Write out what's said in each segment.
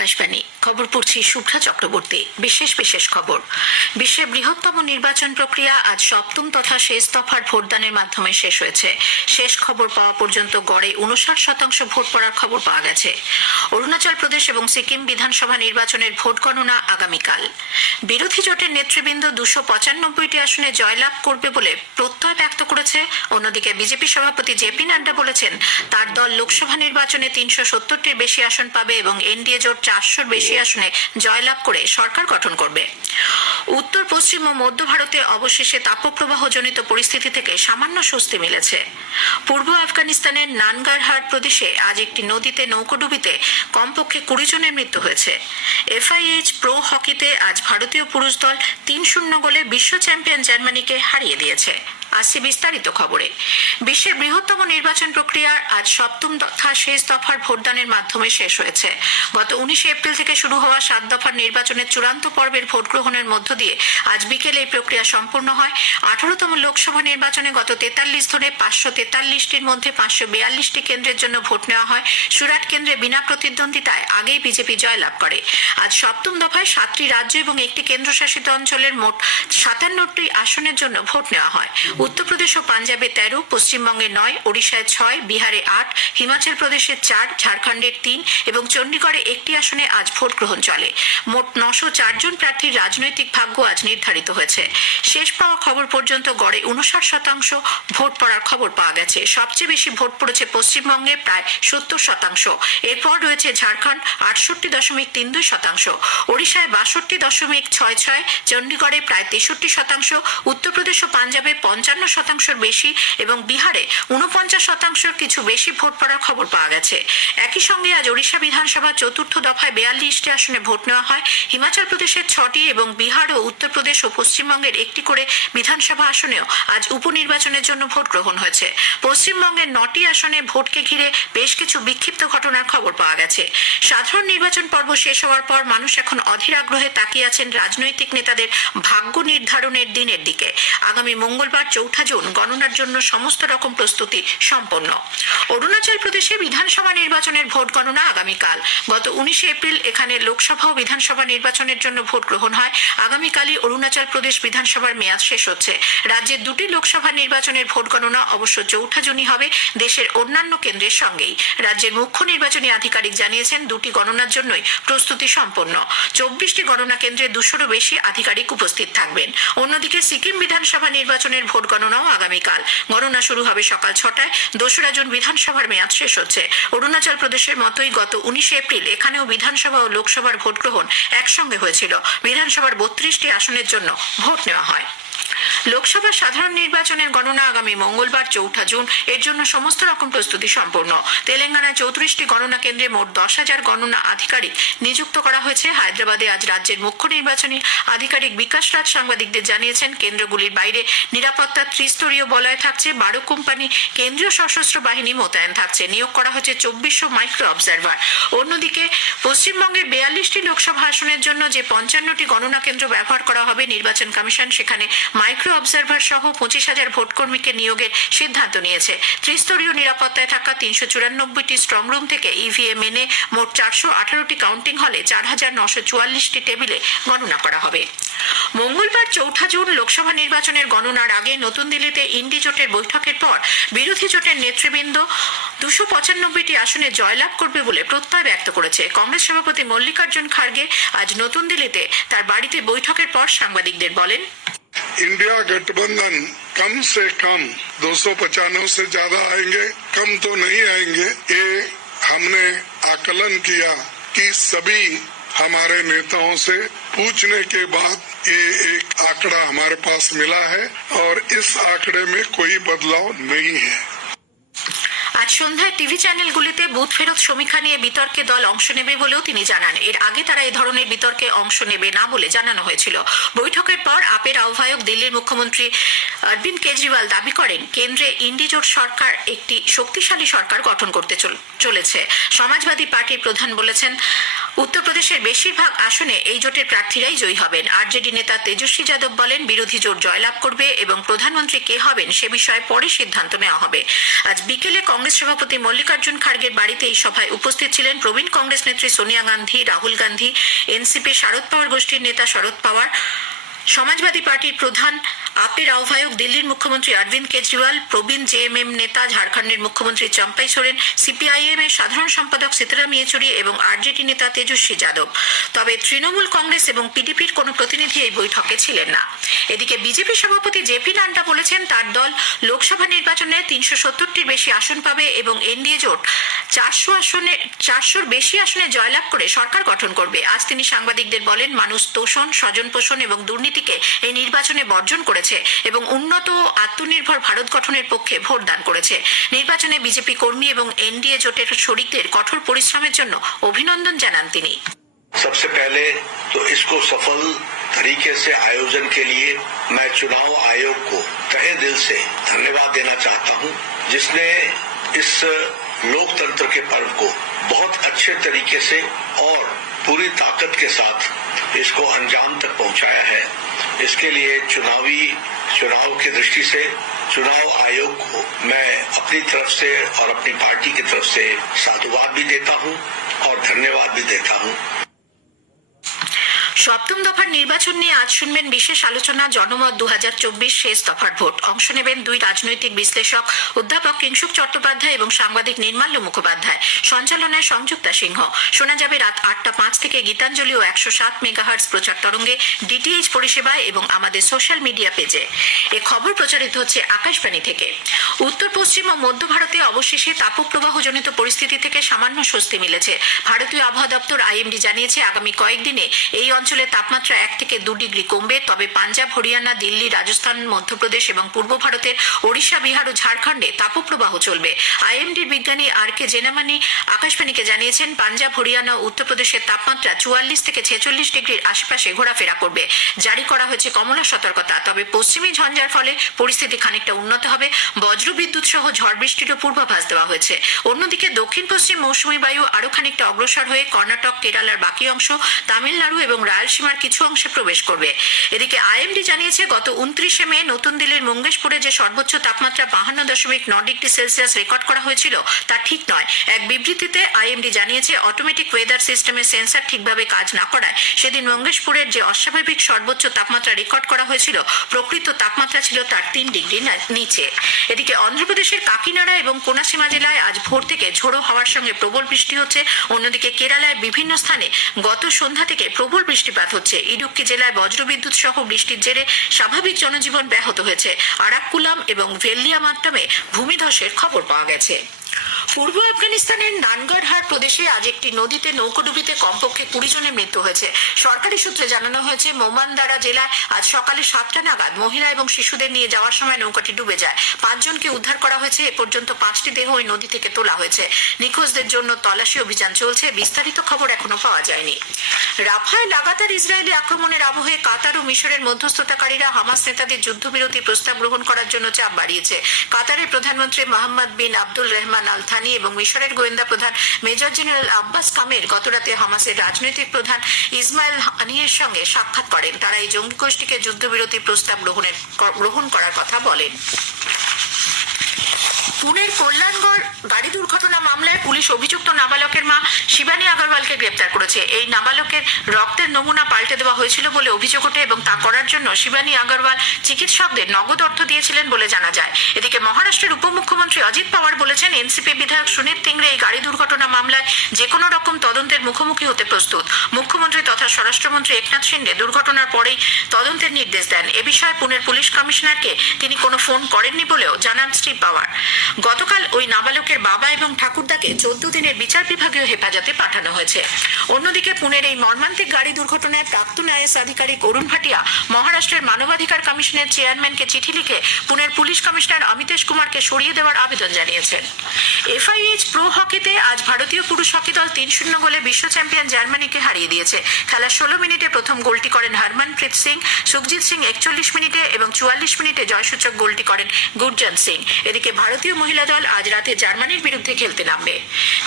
আকাশবাণী খবর পড়ছি শুভ্রা চক্রবর্তী। বিশেষ খবর। বিশ্বের বৃহত্তম নির্বাচন প্রক্রিয়া আজ সপ্তম তথা শেষ দফার ভোটদানের মাধ্যমে শেষ হয়েছে। শেষ খবর পাওয়া পর্যন্ত গড়ে 59% ভোট পড়ার খবর পাওয়া গেছে। অরুণাচল প্রদেশ এবং সিকিম বিধানসভা নির্বাচনের ভোট গণনা আগামীকাল। বিরোধী জোটের নেতৃবৃন্দ 295টি আসনে জয়লাভ করবে বলে প্রত্যয় ব্যক্ত করেছে। অন্যদিকে বিজেপি সভাপতি জেপি নাড্ডা বলেছেন তার দল লোকসভা নির্বাচনে 370টির বেশি আসন পাবে এবং এনডিএ জোট 400-র বেশি আসনে জয়লাভ করে সরকার গঠন করবে। উত্তর পশ্চিম ও মধ্য ভারতে অবশেষে তাপপ্রবাহজনিত পরিস্থিতি থেকে সামান্য স্বস্তি মিলেছে। পূর্ব আফগানিস্তানের নানগারহার প্রদেশে আজ একটি নদীতে নৌকোডুবিতে কমপক্ষে 20 জনের মৃত্যু হয়েছে। এফআইএইচ প্রো হকিতে আজ ভারতীয় পুরুষ দল 3-0 গোলে বিশ্ব চ্যাম্পিয়ন জার্মানিকে হারিয়ে দিয়েছে। আসছে বিস্তারিত খবরে। বিশ্বের বৃহত্তম নির্বাচন প্রক্রিয়ার আজ সপ্তম তথা শেষ দফার ভোটদানের মাধ্যমে শেষ হয়েছে। গত 19 এপ্রিল থেকে শুরু হওয়া 7 দফার নির্বাচনের চূড়ান্ত পর্বের ভোট গ্রহণের মধ্য দিয়ে আজ বিকেলে এই প্রক্রিয়া সম্পূর্ণ হয়। 18তম লোকসভা নির্বাচনে গত 43 ধরে 543টির মধ্যে 542টি কেন্দ্রের জন্য ভোট নেওয়া হয়। সুরাট কেন্দ্রে বিনা প্রতিদ্বন্দ্বিতায় আগেই বিজেপি জয়লাভ করে। আজ সপ্তম দফায় 7টি রাজ্য এবং একটি কেন্দ্রশাসিত অঞ্চলের মোট 57টি আসনের জন্য ভোট নেওয়া হয়। উত্তরপ্রদেশ ও পাঞ্জাবে 13, পশ্চিমবঙ্গে 9, ওড়িশায় 6, বিহারে 8, হিমাচল প্রদেশে 4, ঝাড়খণ্ডের 3 এবং চণ্ডীগড়ে একটি আসনে আজ ভোট গ্রহণ চলে। মোট 904 জন প্রার্থীর রাজনৈতিক ভাগ্য আজ নির্ধারিত হয়েছে। শেষ পাওয়া খবর পর্যন্ত গড়ে 59% ভোট পড়ার খবর পাওয়া গেছে। সবচেয়ে বেশি ভোট পড়েছে পশ্চিমবঙ্গে, প্রায় 70%। এরপর রয়েছে ঝাড়খণ্ড 68.32%, ওড়িশায় 62.66, চণ্ডীগড়ে প্রায় 63%, উত্তরপ্রদেশ ও পাঞ্জাবে 55%-র বেশি এবং বিহারে 49%-র কিছু বেশি ভোট পড়ার খবর পাওয়া গেছে। একই সঙ্গে আজ ওড়িশা বিধানসভা চতুর্থ দফায় 42টি আসনে ভোট নেওয়া হয়। হিমাচল প্রদেশের 6টি এবং বিহার ও উত্তরপ্রদেশ ও পশ্চিমবঙ্গের একটি করে বিধানসভা আসনেও আজ উপনির্বাচনের জন্য ভোট গ্রহণ হয়েছে। পশ্চিমবঙ্গের 9টি আসনে ভোটকে ঘিরে বেশ কিছু বিক্ষিপ্ত ঘটনার খবর পাওয়া গেছে। সাধারণ নির্বাচন পর্ব শেষ হওয়ার পর মানুষ এখন অধীর আগ্রহে তাকিয়ে আছেন রাজনৈতিক নেতাদের ভাগ্য নির্ধারণের দিনের দিকে। আগামী মঙ্গলবার 4 জুন গণনার জন্য সমস্ত রকম প্রস্তুতি সম্পন্ন। অরুণাচল প্রদেশে বিধানসভা নির্বাচনের ভোট গণনা আগামীকাল। গত 19 এপ্রিল এখানে লোকসভা ও বিধানসভা নির্বাচনের জন্য ভোট গ্রহণ হয়। আগামীকালই অরুণাচল প্রদেশ বিধানসভার মেয়াদ শেষ হচ্ছে। রাজ্যের 2টি লোকসভা নির্বাচনের ভোট গণনা অবশ্য 4 জুনই হবে, দেশের অন্যান্য কেন্দ্রের সঙ্গেই। রাজ্যের মুখ্য নির্বাচনী আধিকারিক জানিয়েছেন 2টি গণনার জন্যই প্রস্তুতি সম্পন্ন। 24টি গণনা কেন্দ্রে 200-রও বেশি আধিকারিক উপস্থিত থাকবেন। অন্যদিকে সিকিম বিধানসভা নির্বাচনের ভোট গণনাও আগামীকাল। গণনা শুরু হবে সকাল 6টায়। 2রা জুন বিধানসভার মেয়াদ শেষ হচ্ছে। অরুণাচল প্রদেশের মতোই গত 19 এপ্রিল এখানেও বিধানসভা ও লোকসভার ভোট গ্রহণ একসঙ্গে হয়েছিল। বিধানসভার 32টি আসনের জন্য ভোট নেওয়া হয়। লোকসভা সাধারণ নির্বাচনের গণনা আগামী মঙ্গলবার 4 জুন। এর জন্য সমস্ত রকম প্রস্তুতি সম্পূর্ণ। তেলেঙ্গানায় 34টি গণনা কেন্দ্রে মোট 10,000 গণনা আধিকারিক নিযুক্ত করা হয়েছে। হায়দ্রাবাদে আজ রাজ্যের মুখ্য নির্বাচনী আধিকারিক বিকাশ রাজ সাংবাদিকদের জানিয়েছেন কেন্দ্রগুলির বাইরে নিরাপত্তা ত্রিস্তরীয় বলয় থাকছে। 12 কোম্পানি কেন্দ্রীয় সশস্ত্র বাহিনী মোতায়েন থাকছে। নিয়োগ করা হচ্ছে 2400 মাইক্রো অবজারভার। অন্যদিকে পশ্চিমবঙ্গের 42টি লোকসভা আসনের জন্য যে 55টি গণনা কেন্দ্র ব্যবহার করা হবে, নির্বাচন কমিশন সেখানে মাইক্রো অবজারভার সহ 25,000 ভোটকর্মীকে নিয়োগের সিদ্ধান্ত নিয়েছে। ত্রিস্তরীয় নিরাপত্তায় থাকা 394টি স্ট্রং রুম থেকে ইভিএম এনে মোট 418টি কাউন্টিং হলে 4,944টি টেবিলে গণনা করা হবে। মঙ্গলবার 4 জুন লোকসভা নির্বাচনের গণনার আগে নতুন দিল্লিতে ইন্ডি জোটের বৈঠকের পর বিরোধী জোটের নেতৃবৃন্দ 295টি আসনে জয়লাভ করবে বলে প্রত্যয় ব্যক্ত করেছে। কংগ্রেস সভাপতি মল্লিকার্জুন খার্গে আজ নতুন দিল্লিতে তার বাড়িতে বৈঠকের পর সাংবাদিকদের বলেন, इंडिया गठबंधन कम से कम 295 से ज्यादा आएंगे, कम तो नहीं आएंगे। ये हमने आकलन किया कि सभी हमारे नेताओं से पूछने के बाद ये एक आंकड़ा हमारे पास मिला है और इस आंकड़े में कोई बदलाव नहीं है। আজ সন্ধ্যায় টিভি চ্যানেলগুলিতে বুথ ফেরত সমীক্ষা নিয়ে বিতর্কে দল অংশ নেবে বলেও তিনি জানান। এর আগে তারা এই ধরনের বিতর্কে অংশ নেবে না বলে জানানো হয়েছিল। বৈঠকের পর আপের আহ্বায়ক দিল্লির মুখ্যমন্ত্রী অরবিন্দ কেজরিওয়াল দাবি করেন কেন্দ্রে ইন্ডি জোট সরকার একটি শক্তিশালী সরকার গঠন করতে চলেছে। সমাজবাদী পার্টির প্রধান বলেছেন উত্তরপ্রদেশের বেশিরভাগ আসনে এই জোটের প্রার্থীরাই জয়ী হবেন। আরজেডি নেতা তেজস্বী যাদব বলেন, বিরোধী জোট জয়লাভ করবে এবং প্রধানমন্ত্রী কে হবেন সে বিষয়ে পরে সিদ্ধান্ত নেওয়া হবে। আজ বিকেলে কংগ্রেস সভাপতি মল্লিকার্জুন খার্গের বাড়িতে এই সভায় উপস্থিত ছিলেন প্রবীণ কংগ্রেস নেত্রী সোনিয়া গান্ধী, রাহুল গান্ধী, এনসিপি শারদ পাওয়ার গোষ্ঠীর নেতা শরদ পাওয়ার, সমাজবাদী পার্টির প্রধান আপের আহ্বায়ক দিল্লির মুখ্যমন্ত্রী অরবিন্দ কেজরিওয়াল, প্রবীণ জেএমএম নেতা ঝাড়খণ্ডের মুখ্যমন্ত্রী চম্পাই সোরেন, সিপিআইএম এর সাধারণ সম্পাদক সীতারাম ইয়েচুরি এবং আরজেডি নেতা তেজস্বী যাদব। তবে তৃণমূল কংগ্রেস এবং পিডিপির কোনো প্রতিনিধি এই বৈঠকে ছিলেন না। এদিকে বিজেপি সভাপতি জেপি নাড্ডা বলেছেন তার দল লোকসভা নির্বাচনে 370টির বেশি আসন পাবে এবং এনডিএ জোট 400-র বেশি আসনে জয়লাভ করে সরকার গঠন করবে। আজ তিনি সাংবাদিকদের বলেন, মানুষ তোষণ, স্বজন পোষণ এবং দুর্নীতিকে এই নির্বাচনে বর্জন করেছে এবং উন্নত ও আত্মনির্ভর ভারত গঠনের পক্ষে ভোট দান করেছে। নির্বাচনে বিজেপি কর্মী এবং এনডিএ জোটের শরিকদের কঠোর পরিশ্রমের জন্য অভিনন্দন জানান তিনি। सबसे पहले तो इसको सफल तरीके से आयोजन के लिए मैं चुनाव आयोग को तहे दिल से धन्यवाद देना चाहता हूं, जिसने इस लोकतंत्र के पर्व को बहुत अच्छे तरीके से और पूरी ताकत के साथ इसको अंजाम तक पहुंचाया है। इसके लिए चुनाव की दृष्टि से चुनाव आयोग को मैं अपनी तरफ से और अपनी पार्टी की तरफ से साधुवाद भी देता हूं और धन्यवाद भी देता हूं। সপ্তম দফার নির্বাচন নিয়ে আজ শুনবেন বিশেষ আলোচনা জনমত 2024 শেষ দফার ভোট। অংশ নেবেন দুই রাজনৈতিক বিশ্লেষক অধ্যাপক কিংশুক চট্টোপাধ্যায় এবং সাংবাদিক নির্মাল্য মুখোপাধ্যায়। সঞ্চালনায় সংযুক্তা সিংহ। শোনা যাবে রাত 8:05 থেকে গীতাঞ্জলি ও 107 মেগাহার্টজ প্রচার তরঙ্গে ডিটিএইচ পরিষেবায় এবং আমাদের সোশ্যাল মিডিয়া পেজে। এ খবর প্রচারিত হচ্ছে আকাশবাণী থেকে। উত্তর পশ্চিম ও মধ্য ভারতে অবশেষে তাপপ্রবাহজনিত পরিস্থিতি থেকে সামান্য স্বস্তি মিলেছে। ভারতীয় আবহাওয়া দপ্তর আইএমডি জানিয়েছে আগামী কয়েকদিনে এই অঞ্চলে তাপমাত্রা 1 থেকে 2 ডিগ্রি কমবে। তবে পাঞ্জাব, হরিয়ানা, দিল্লি, রাজস্থান, মধ্যপ্রদেশ এবং পূর্ব ভারতের ওড়িশা, বিহার ও ঝাড়খণ্ডে তাপপ্রবাহ চলবে। আইএমডির বিজ্ঞানী আর কে জেনামানি আকাশবাণীকে জানিয়েছেন পাঞ্জাব, হরিয়ানা ও উত্তরপ্রদেশের তাপমাত্রা 44 থেকে 46 ডিগ্রির আশেপাশে ঘোরাফেরা করবে। জারি করা হয়েছে কমলা সতর্কতা। তবে পশ্চিমী ঝঞ্ঝার ফলে পরিস্থিতি খানিকটা উন্নত হবে। বজ্রবিদ্যুৎ সহ ঝড় বৃষ্টিরও পূর্বাভাস দেওয়া হয়েছে। অন্যদিকে দক্ষিণ পশ্চিম মৌসুমী বায়ু আরো খানিকটা অগ্রসর হয়ে কর্ণাটক, কেরালার বাকি অংশ, তামিলনাড়ু এবং রায়লসীমার কিছু অংশে প্রবেশ করবে। এদিকে আইএমডি জানিয়েছে গত 29শে মে নতুন দিল্লির মঙ্গেশপুরে যে সর্বোচ্চ তাপমাত্রা 52.9 ডিগ্রি সেলসিয়াস রেকর্ড করা হয়েছিল তা ঠিক নয়। এক বিবৃতিতে আইএমডি জানিয়েছে অটোমেটিক ওয়েদার সিস্টেমের সেন্সর ঠিকভাবে কাজ না করায় সেদিন মঙ্গেশপুরের যে অস্বাভাবিক সর্বোচ্চ তাপমাত্রা রেকর্ড করা হয়েছিল প্রকৃত তাপমাত্রা ছিল তার 3 ডিগ্রি নিচে। এদিকে অন্ধ্রপ্রদেশের কাকিনাড়া এবং কোনাসীমা জেলায় আজ ভোর থেকে ঝোড়ো হাওয়ার সঙ্গে প্রবল বৃষ্টি হচ্ছে। অন্যদিকে কেরালায় বিভিন্ন স্থানে গত সন্ধ্যা থেকে প্রবল বৃষ্টিপাত হচ্ছে। ইডুক্কি জেলায় বজ্রবিদ্যুৎ সহ বৃষ্টির জেরে স্বাভাবিক জনজীবন ব্যাহত হয়েছে। আরাক্কুলাম এবং ভেল্লিয়ামাট্টামে ভূমিধসের খবর পাওয়া গেছে। পূর্ব আফগানিস্তানের নানগারহার প্রদেশে আজ একটি নদীতে নৌকোডুবিতে কমপক্ষে 20 জনের মৃত্যু হয়েছে। সরকারি সূত্রে জানানো হয়েছে মোমানদারা জেলায় আজ সকালে 7টা নাগাদ মহিলা এবং শিশুদের নিয়ে যাওয়ার সময় নৌকাটি ডুবে যায়। 5 জনকে উদ্ধার করা হয়েছে। এ পর্যন্ত 5টি দেহ ওই নদী থেকে তোলা হয়েছে। নিখোঁজদের জন্য তল্লাশি অভিযান চলছে। বিস্তারিত খবর এখনো পাওয়া যায়নি। রাফায় লাগাতার ইসরায়েলি আক্রমণের আবহে কাতার ও মিশরের মধ্যস্থতাকারীরা হামাস নেতাদের যুদ্ধবিরতি প্রস্তাব গ্রহণ করার জন্য চাপ বাড়িয়েছে। কাতারের প্রধানমন্ত্রী মোহাম্মদ বিন আব্দুল রহমান আল থানি এবং মিশরের গোয়েন্দা প্রধান মেজর জেনারেল আব্বাস কামের গতরাতে হামাসের রাজনৈতিক প্রধান ইসমাইল হানিয়ের সঙ্গে সাক্ষাৎ করেন। তারা এই জঙ্গি গোষ্ঠীকে যুদ্ধবিরতি প্রস্তাব গ্রহণ করার কথা বলেন। পুনের কল্যাণগড় গাড়ি দুর্ঘটনা মামলায় পুলিশ অভিযুক্ত নাবালকের মা শিবানী আগরওয়ালকে গ্রেপ্তার করেছে। এই নাবালকের রক্তের নমুনা পাল্টে দেওয়া হয়েছিল বলে অভিযোগ ওঠে এবং তা করার জন্য শিবানী আগরওয়াল চিকিৎসকদের নগদ অর্থ দিয়েছিলেন বলে জানা যায়। এদিকে মহারাষ্ট্রের উপমুখ্যমন্ত্রী অজিত পাওয়ার বলেছেন এনসিপি বিধায়ক সুনীত তিংরে এই গাড়ি দুর্ঘটনা মামলায় যে কোনো রকম তদন্তের মুখোমুখি হতে প্রস্তুত। মুখ্যমন্ত্রী তথা স্বরাষ্ট্রমন্ত্রী একনাথ শিন্ডে দুর্ঘটনার পরেই তদন্তের নির্দেশ দেন। এ বিষয়ে পুনের পুলিশ কমিশনারকে তিনি কোনো ফোন করেননি বলেও জানান শ্রী পাওয়ার। গতকাল ওই নাবালকের বাবা এবং ঠাকুরদাকে 14 দিনের বিচার বিভাগীয় হেফাজতে পাঠানো হয়েছে। অন্যদিকে পুনের এই মর্মান্তিক গাড়ি দুর্ঘটনায় প্রাক্তন আইএস আধিকারিক অরুণ ভাটিয়া মহারাষ্ট্রের মানবাধিকার কমিশনের চেয়ারম্যানকে চিঠি লিখে পুনের পুলিশ কমিশনার অমিতেশ কুমারকে সরিয়ে দেওয়ার আবেদন জানিয়েছেন। FIH প্রো হকিতে আজ ভারতীয় পুরুষ হকি দল 3-0 গোলে বিশ্ব চ্যাম্পিয়ন জার্মানিকে হারিয়ে দিয়েছে। খেলার 16 মিনিটে প্রথম গোলটি করেন হরমনপ্রীত সিং, সুখজিৎ সিং 41 মিনিটে এবং 44 মিনিটে জয়সূচক গোলটি করেন গুরজান সিং। এদিকে ভারতীয় মহিলা দল আজ রাতে জার্মানির বিরুদ্ধে খেলতে নামবে।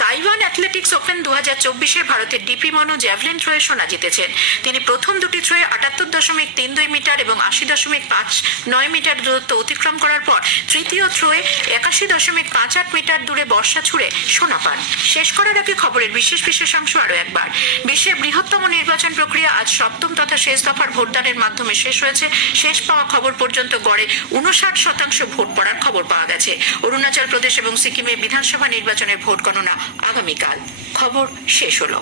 তাইওয়ান তাইওয়ান অ্যাথলেটিক্স ওপেন 2024-এ ভারতের ডিপি মনু জ্যাভলিন থ্রোয়ে সোনা জিতেছেন। তিনি প্রথম দুটি থ্রোয়ে 78.32 মিটার এবং 80.59 মিটার দূরত্ব অতিক্রম করার পর তৃতীয় থ্রোয়ে 81.58 মিটার দূরে বর্ষা ছুড়ে সোনা পান। শেষ করার আগে খবরের বিশেষাংশ আরও একবার। বিশ্বের বৃহত্তম নির্বাচন প্রক্রিয়া আজ সপ্তম তথা শেষ দফার ভোটদানের মাধ্যমে শেষ হয়েছে। শেষ পাওয়া খবর পর্যন্ত গড়ে 59% ভোট পড়ার খবর পাওয়া গেছে। অরুণাচল প্রদেশ এবং সিকিমে বিধানসভা নির্বাচনের ভোট গণনা আগামীকাল। খবর শেষ হলো।